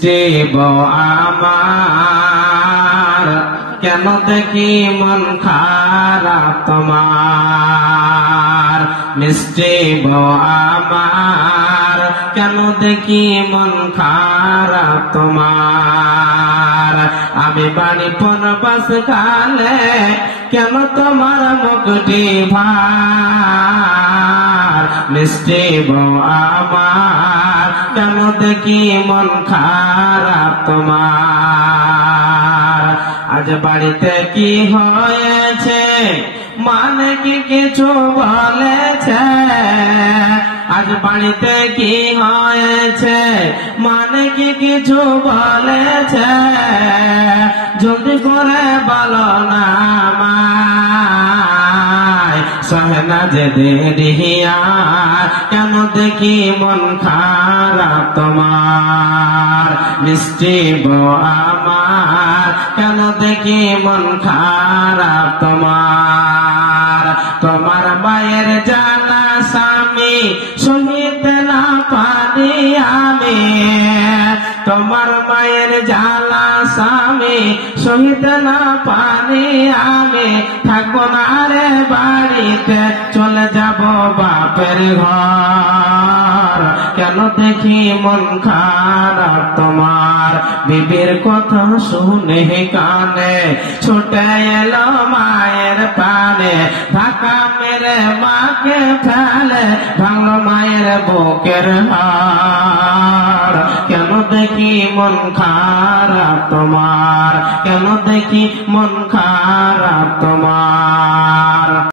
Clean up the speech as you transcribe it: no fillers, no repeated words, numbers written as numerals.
মিষ্টি বউ আমার কেন দেখি মন খারাপ তোমার, মিষ্টি বউ আমার কেন দেখি মন খারাপ তোমার। আমি বাড়ি পরবাস খালে কেন তোমার মুখটি ভার, মিষ্টি বউ আমার কেন দেখি মন খারাপ তোমার। আজ বাড়িতে কি হয়েছে মানে কি কিছু বলেছে, আজ বাড়িতে কি হয়েছে মানে কি কিছু বলেছে, জলদি করে বলো না আমায়, সহে না যে দেরিয়া কেন দেখি মন খারাপ তোমার, মিষ্টি বউ আমার কেন দেখি মন খারাপ তোমার। তোমার মায়ের জানা স্বামী সহিতে না পারি আমি, তোমার মায়ের জ্বালা স্বামী সহিতে না পারি আমি, থাকবো না রে বাড়িতে চলে যাব বাপের ঘর, কেন দেখি মন খারাপ তোমার। বিবির কথা শুনে কানে ছুটে এলো মায়ের পানে, ধাক্কা মেরে মাকে ফেলে ভাঙলো মায়ের বুকের হাড়, কেন দেখি মন খারাপ তোমার, কেন দেখি মন খারাপ তোমার।